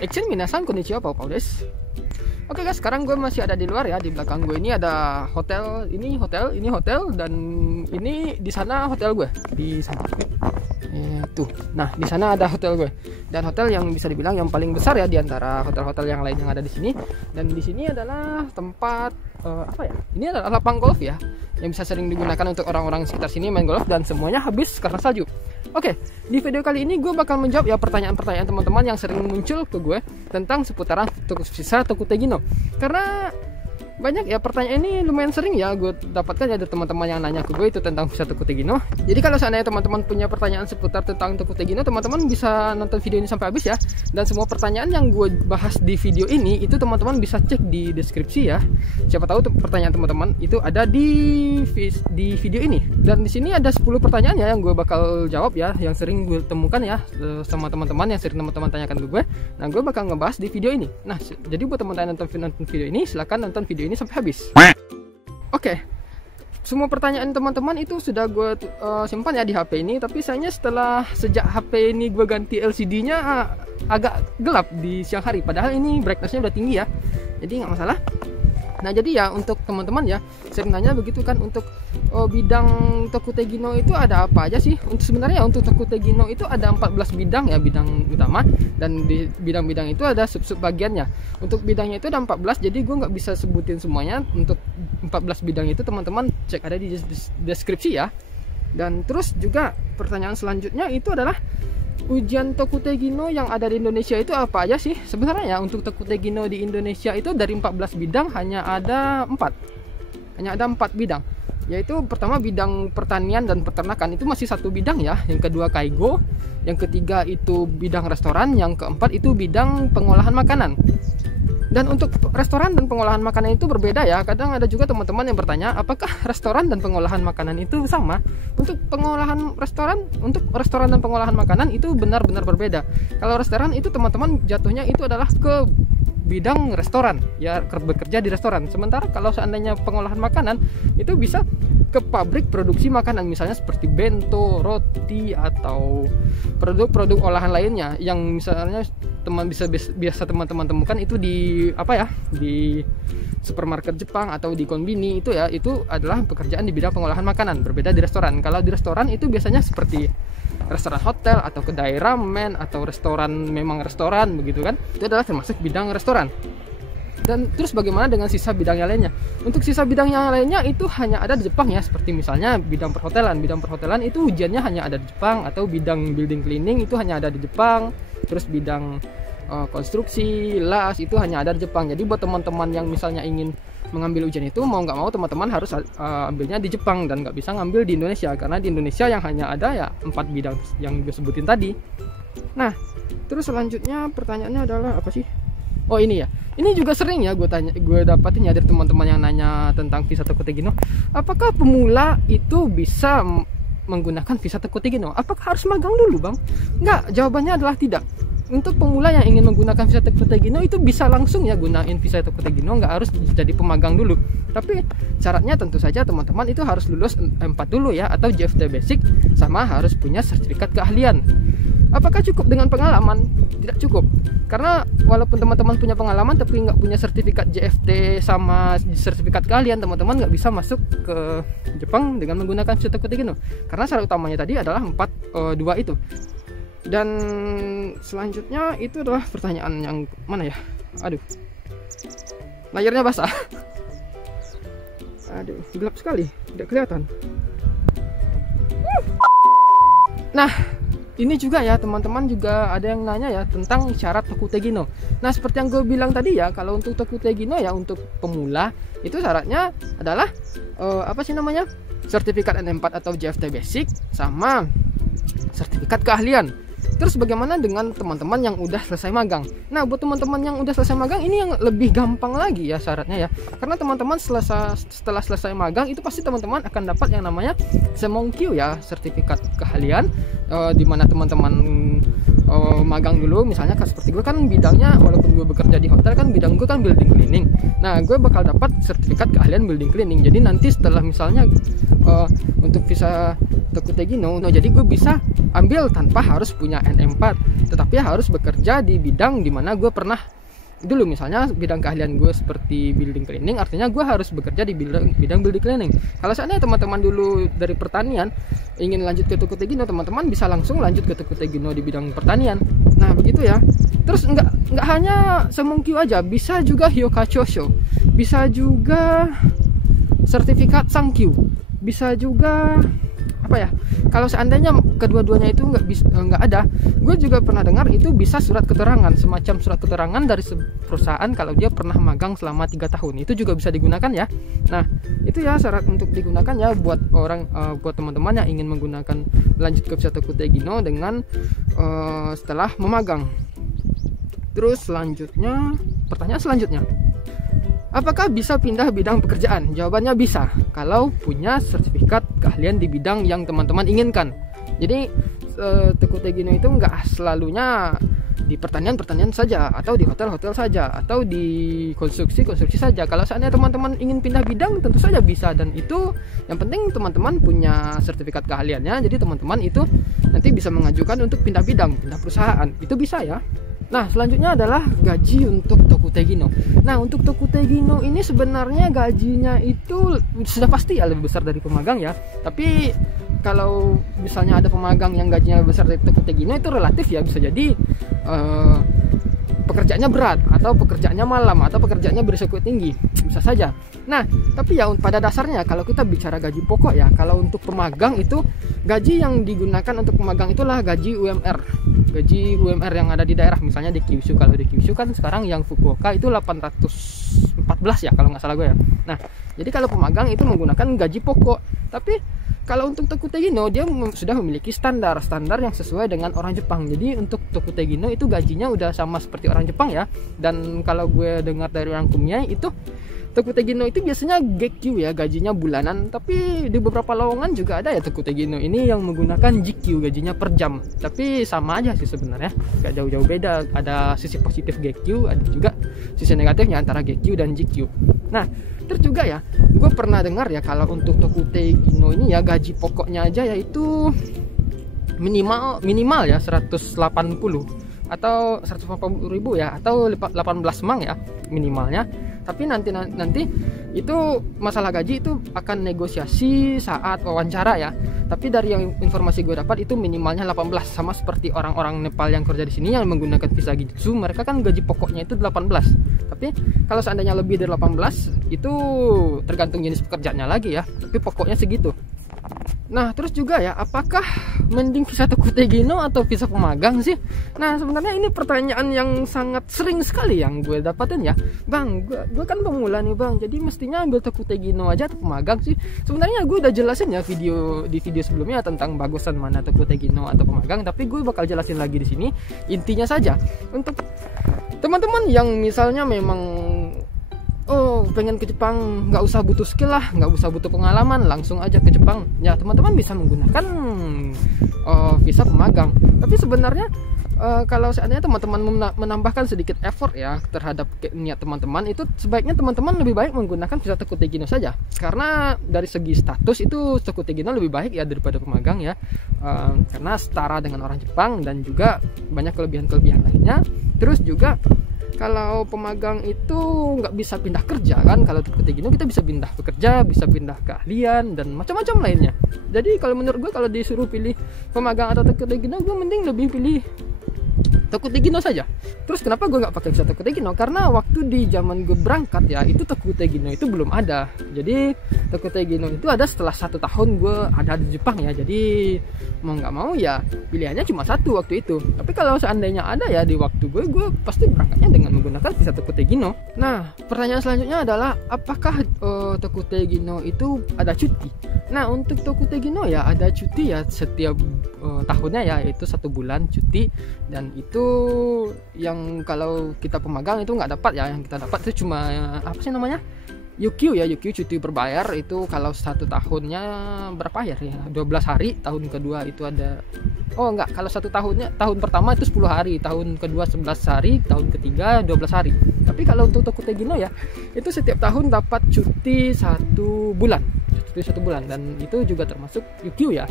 Action minasan konnichiwa pau desu. Oke guys, sekarang gue masih ada di luar ya. Di belakang gue ini ada hotel, ini hotel, dan ini di sana hotel gue di sana. Tuh, nah di sana ada hotel gue, dan hotel yang bisa dibilang yang paling besar ya di antara hotel-hotel yang lain yang ada di sini. Dan di sini adalah tempat apa ya? Ini adalah lapang golf ya, yang bisa sering digunakan untuk orang-orang sekitar sini main golf, dan semuanya habis karena salju. Oke, di video kali ini gue bakal menjawab ya pertanyaan-pertanyaan teman-teman yang sering muncul ke gue tentang seputaran visa Tokutegino. Karena banyak ya pertanyaan ini, lumayan sering ya gue dapatkan ya dari teman-teman yang nanya ke gue itu tentang visa Tokutegino. Jadi kalau seandainya teman-teman punya pertanyaan seputar tentang Tokutegino, teman-teman bisa nonton video ini sampai habis ya. Dan semua pertanyaan yang gue bahas di video ini itu teman-teman bisa cek di deskripsi ya. Siapa tahu pertanyaan teman-teman itu ada di video ini. Dan di sini ada 10 pertanyaan ya yang gue bakal jawab ya, yang sering gue temukan ya sama teman-teman, yang sering teman-teman tanyakan ke gue. Nah, gue bakal ngebahas di video ini. Nah, jadi buat teman-teman nonton video ini, silahkan nonton video ini sampai habis. Oke, semua pertanyaan teman-teman itu sudah gue simpan ya di HP ini. Tapi sayangnya sejak HP ini gue ganti LCD-nya agak gelap di siang hari. Padahal ini brightness-nya udah tinggi ya, jadi nggak masalah. Nah, jadi ya untuk teman-teman ya sering nanya begitu kan, untuk bidang Tokutegino itu ada apa aja sih? Sebenarnya untuk Tokutegino itu ada 14 bidang ya, bidang utama, dan di bidang-bidang itu ada sub-sub bagiannya. Untuk bidangnya itu ada 14, jadi gue nggak bisa sebutin semuanya. Untuk 14 bidang itu teman-teman cek ada di deskripsi ya. Dan terus juga pertanyaan selanjutnya itu adalah ujian Tokutegino yang ada di Indonesia itu apa aja sih? Sebenarnya ya untuk Tokutegino di Indonesia itu dari 14 bidang hanya ada 4 bidang. Yaitu pertama bidang pertanian dan peternakan, itu masih satu bidang ya. Yang kedua kaigo, yang ketiga itu bidang restoran, yang keempat itu bidang pengolahan makanan. Dan untuk restoran dan pengolahan makanan itu berbeda ya. Kadang ada juga teman-teman yang bertanya, apakah restoran dan pengolahan makanan itu sama? Untuk restoran dan pengolahan makanan itu benar-benar berbeda. Kalau restoran itu teman-teman jatuhnya itu adalah ke bidang restoran ya, bekerja di restoran. Sementara kalau seandainya pengolahan makanan itu bisa ke pabrik produksi makanan, misalnya seperti bento, roti, atau produk-produk olahan lainnya yang misalnya biasa teman-teman temukan itu di di supermarket Jepang atau di konbini itu ya. Itu adalah pekerjaan di bidang pengolahan makanan, berbeda di restoran. Kalau di restoran itu biasanya seperti restoran hotel atau kedai ramen atau restoran memang restoran begitu kan, itu adalah termasuk bidang restoran. Dan terus bagaimana dengan sisa bidang yang lainnya? Untuk sisa bidang yang lainnya itu hanya ada di Jepang ya, seperti misalnya bidang perhotelan. Bidang perhotelan itu ujiannya hanya ada di Jepang, atau bidang building cleaning itu hanya ada di Jepang. Terus bidang konstruksi, las itu hanya ada di Jepang. Jadi buat teman-teman yang misalnya ingin mengambil ujian itu, mau nggak mau teman-teman harus ambilnya di Jepang dan nggak bisa ngambil di Indonesia, karena di Indonesia yang hanya ada ya 4 bidang yang gue sebutin tadi. Nah, terus selanjutnya pertanyaannya adalah apa sih? Oh, ini ya. Ini juga sering ya gue dapatin ya dari teman-teman yang nanya tentang visa Tokutegino. Apakah pemula itu bisa menggunakan visa Tokutegino? Apakah harus magang dulu, Bang? Enggak, jawabannya adalah tidak. Untuk pemula yang ingin menggunakan visa Tokutegino itu bisa langsung ya gunain visa Tokutegino, nggak harus jadi pemagang dulu. Tapi syaratnya tentu saja teman-teman itu harus lulus M4 dulu ya, atau JFT Basic, sama harus punya sertifikat keahlian. Apakah cukup dengan pengalaman? Tidak cukup, karena walaupun teman-teman punya pengalaman tapi nggak punya sertifikat JFT sama sertifikat keahlian, teman-teman nggak bisa masuk ke Jepang dengan menggunakan visa Tokutegino, karena syarat utamanya tadi adalah 2 itu. Dan selanjutnya itu adalah pertanyaan yang mana ya? Aduh, layarnya basah. Aduh, gelap sekali, tidak kelihatan. Nah, ini juga ya teman-teman, juga ada yang nanya ya tentang syarat Tokutegino. Nah, seperti yang gue bilang tadi ya, kalau untuk Tokutegino ya untuk pemula itu syaratnya adalah sertifikat N4 atau JFT Basic sama sertifikat keahlian. Terus bagaimana dengan teman-teman yang udah selesai magang? Nah, buat teman-teman yang udah selesai magang ini yang lebih gampang lagi ya syaratnya ya. Karena teman-teman setelah selesai magang itu pasti teman-teman akan dapat yang namanya Semonkyu ya, sertifikat keahlian, di mana teman-teman magang dulu. Misalnya seperti gue kan bidangnya, walaupun gue bekerja di hotel kan bidang gue kan building cleaning. Nah, gue bakal dapat sertifikat keahlian building cleaning. Jadi nanti setelah misalnya untuk visa Tokutegino. Nah, jadi gue bisa ambil tanpa harus punya N4, tetapi harus bekerja di bidang dimana gue pernah dulu. Misalnya bidang keahlian gue seperti building cleaning, artinya gue harus bekerja di bidang building cleaning. Kalau seandainya teman-teman dulu dari pertanian ingin lanjut ke Tokutegino, teman-teman bisa langsung lanjut ke Tokutegino di bidang pertanian. Nah begitu ya. Terus nggak hanya Semonkyu aja, bisa juga Hyokachosho, bisa juga sertifikat Sankyu, bisa juga apa ya, kalau seandainya kedua-duanya itu nggak ada, gue juga pernah dengar itu bisa surat keterangan, semacam surat keterangan dari perusahaan kalau dia pernah magang selama 3 tahun, itu juga bisa digunakan ya. Nah itu ya syarat untuk digunakan ya buat buat teman-teman yang ingin menggunakan lanjut ke Visa Tokutegino dengan setelah memagang. Terus selanjutnya, pertanyaan selanjutnya, apakah bisa pindah bidang pekerjaan? Jawabannya bisa, kalau punya sertifikat keahlian di bidang yang teman-teman inginkan. Jadi Tokutegino itu nggak selalunya di pertanian saja, atau di hotel saja, atau di konstruksi saja. Kalau seandainya teman-teman ingin pindah bidang, tentu saja bisa. Dan itu yang penting teman-teman punya sertifikat keahliannya. Jadi teman-teman itu nanti bisa mengajukan untuk pindah bidang, pindah perusahaan. Itu bisa ya. Nah selanjutnya adalah gaji untuk Tokutegino. Nah untuk Tokutegino ini sebenarnya gajinya itu sudah pasti ya lebih besar dari pemagang ya. Tapi kalau misalnya ada pemagang yang gajinya lebih besar dari Tokutegino, itu relatif ya. Bisa jadi pekerjaannya berat, atau pekerjaannya malam, atau pekerjaannya berisiko tinggi, bisa saja. Nah tapi ya pada dasarnya kalau kita bicara gaji pokok ya, kalau untuk pemagang itu gaji yang digunakan untuk pemagang itulah gaji UMR. Gaji UMR yang ada di daerah, misalnya di Kyushu. Kalau di Kyushu kan sekarang yang Fukuoka itu 814 ya kalau nggak salah gue ya. Nah jadi kalau pemagang itu menggunakan gaji pokok. Tapi kalau untuk Tokutegino dia sudah memiliki standar yang sesuai dengan orang Jepang. Jadi untuk Tokutegino itu gajinya udah sama seperti orang Jepang ya. Dan kalau gue dengar dari orang Kumiai itu Tokutegino itu biasanya GQ ya, gajinya bulanan. Tapi di beberapa lowongan juga ada ya Tokutegino ini yang menggunakan GQ, gajinya per jam. Tapi sama aja sih sebenarnya, gak jauh-jauh beda. Ada sisi positif GQ, ada juga sisi negatifnya antara GQ dan GQ. Nah terus juga ya, gue pernah dengar ya kalau untuk Tokutegino ini ya gaji pokoknya aja yaitu minimal ya 180 atau 180.000 ya, atau 18 mang ya minimalnya. Tapi nanti itu masalah gaji itu akan negosiasi saat wawancara ya. Tapi dari yang informasi gue dapat itu minimalnya 18, sama seperti orang-orang Nepal yang kerja di sini yang menggunakan visa Gitsu, mereka kan gaji pokoknya itu 18. Tapi kalau seandainya lebih dari 18 itu tergantung jenis pekerjaannya lagi ya. Tapi pokoknya segitu. Nah terus juga ya, apakah mending visa Tokutegino atau visa pemagang sih? Nah sebenarnya ini pertanyaan yang sangat sering sekali yang gue dapatin ya. Bang, gue kan pemula nih bang, jadi mestinya ambil Tokutegino aja atau pemagang sih? Sebenarnya gue udah jelasin ya di video sebelumnya tentang bagusan mana Tokutegino atau pemagang. Tapi gue bakal jelasin lagi di sini. Intinya saja, untuk teman-teman yang misalnya memang pengen ke Jepang, nggak usah butuh skill lah, nggak usah butuh pengalaman, langsung aja ke Jepang ya, teman-teman bisa menggunakan visa pemagang. Tapi sebenarnya kalau seandainya teman-teman menambahkan sedikit effort ya terhadap niat teman-teman, itu sebaiknya teman-teman lebih baik menggunakan visa Tokutegino saja, karena dari segi status itu Tokutegino lebih baik ya daripada pemagang ya, karena setara dengan orang Jepang dan juga banyak kelebihan-kelebihan lainnya. Terus juga kalau pemagang itu nggak bisa pindah kerja kan, kalau Tokutegino kita bisa pindah pekerja, bisa pindah keahlian dan macam-macam lainnya. Jadi kalau menurut gue, kalau disuruh pilih pemagang atau Tokutegino, gue mending lebih pilih Tokutegino saja. Terus kenapa gue nggak pakai visa Tokutegino? Karena waktu di zaman gue berangkat ya, itu Tokutegino itu belum ada. Jadi Tokutegino itu ada setelah 1 tahun gue ada di Jepang ya. Jadi mau nggak mau ya pilihannya cuma satu waktu itu. Tapi kalau seandainya ada ya di waktu gue pasti berangkatnya dengan menggunakan visa Tokutegino. Nah pertanyaan selanjutnya adalah, apakah Tokutegino itu ada cuti? Nah untuk Tokutegino ya ada cuti ya setiap tahunnya ya, itu 1 bulan cuti. Dan itu yang kalau kita pemagang itu nggak dapat ya. Yang kita dapat itu cuma apa sih namanya, UQ ya, UQ cuti berbayar. Itu kalau 1 tahunnya berapa ya, 12 hari. Tahun kedua itu ada, kalau 1 tahunnya, tahun pertama itu 10 hari, tahun kedua 11 hari, tahun ketiga 12 hari. Tapi kalau untuk Tokutegino ya, itu setiap tahun dapat cuti 1 bulan, dan itu juga termasuk UQ ya.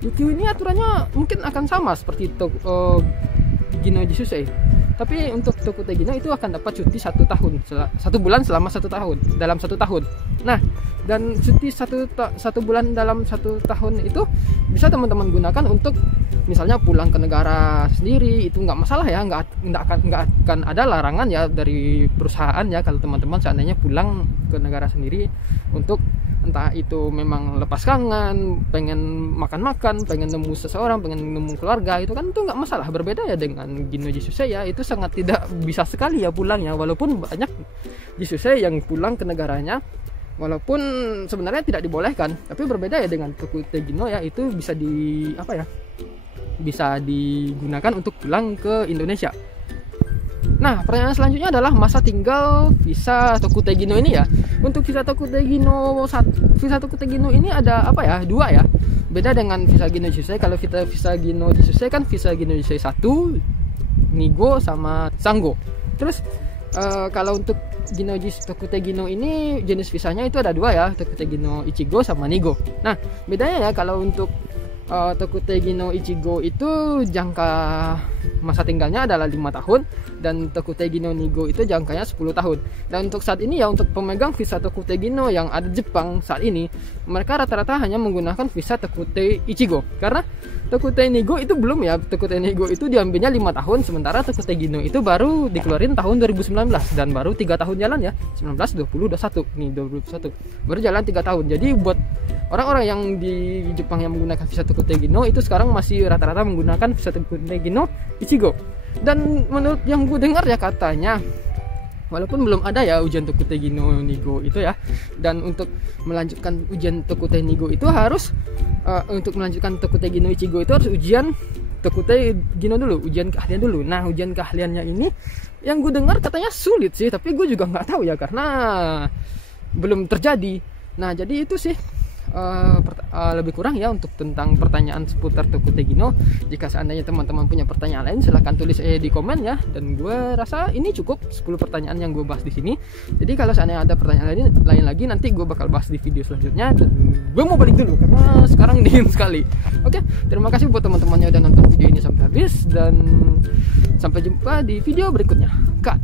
Yukio ini aturannya mungkin akan sama seperti Gino Jisusei. Tapi untuk Tokutei Gino itu akan dapat cuti 1 tahun, 1 bulan selama 1 tahun, dalam 1 tahun. Nah, dan cuti 1 bulan dalam 1 tahun itu bisa teman-teman gunakan untuk misalnya pulang ke negara sendiri. Itu nggak masalah ya, nggak akan ada larangan ya dari perusahaan ya kalau teman-teman seandainya pulang ke negara sendiri untuk entah itu memang lepas kangen, pengen makan-makan, pengen nemu seseorang, pengen nemu keluarga, itu kan itu nggak masalah. Berbeda ya dengan Gino Jisusei ya, itu sangat tidak bisa sekali ya pulangnya, walaupun banyak Jisusei yang pulang ke negaranya walaupun sebenarnya tidak dibolehkan. Tapi berbeda ya dengan Tokutei Gino ya, itu bisa bisa digunakan untuk pulang ke Indonesia. Nah, pertanyaan selanjutnya adalah masa tinggal visa Tokutei Gino ini ya. Untuk visa Tokutei Gino ini ada apa ya? 2 ya. Beda dengan visa Gino Jisusei. Kalau visa Gino Jisusei kan visa Gino Jisusei 1, Nigo sama Sango. Terus kalau untuk Tokutei Gino ini jenis visanya itu ada 2 ya, Tokutei Gino Ichigo sama Nigo. Nah, bedanya ya kalau untuk Tokutei Gino Ichigo itu jangka masa tinggalnya adalah 5 tahun dan Tokutei Gino Nigo itu jangkanya 10 tahun. Dan untuk saat ini ya, untuk pemegang visa Tokutei Gino yang ada di Jepang saat ini, mereka rata-rata hanya menggunakan visa Tokutei Ichigo. Karena Tokutei Nigo itu belum ya, Tokutei Nigo itu diambilnya 5 tahun, sementara Tokutei Gino itu baru dikeluarin tahun 2019 dan baru 3 tahun jalan ya, 19, 20, 21, nih 21, baru jalan 3 tahun. Jadi buat orang-orang yang di Jepang yang menggunakan visa Tokutei Gino itu sekarang masih rata-rata menggunakan visa Tokutei Gino Ichigo. Dan menurut yang gue dengar ya, katanya walaupun belum ada ya ujian Tokutei Gino Nigo itu ya, dan untuk melanjutkan ujian Tokutei Nigo itu harus untuk melanjutkan Tokutei Gino Ichigo itu harus ujian Tokutei Gino dulu, ujian keahlian dulu. Nah, ujian keahliannya ini yang gue dengar katanya sulit sih, tapi gue juga nggak tahu ya karena belum terjadi. Nah, jadi itu sih lebih kurang ya untuk tentang pertanyaan seputar Tokutei Gino. Jika seandainya teman-teman punya pertanyaan lain, silahkan tulis di komen ya. Dan gue rasa ini cukup 10 pertanyaan yang gue bahas di sini. Jadi kalau seandainya ada pertanyaan lain lagi, nanti gue bakal bahas di video selanjutnya. Dan gue mau balik dulu karena sekarang dingin sekali. Oke, terima kasih buat teman-temannya udah nonton video ini sampai habis, dan sampai jumpa di video berikutnya. Cut.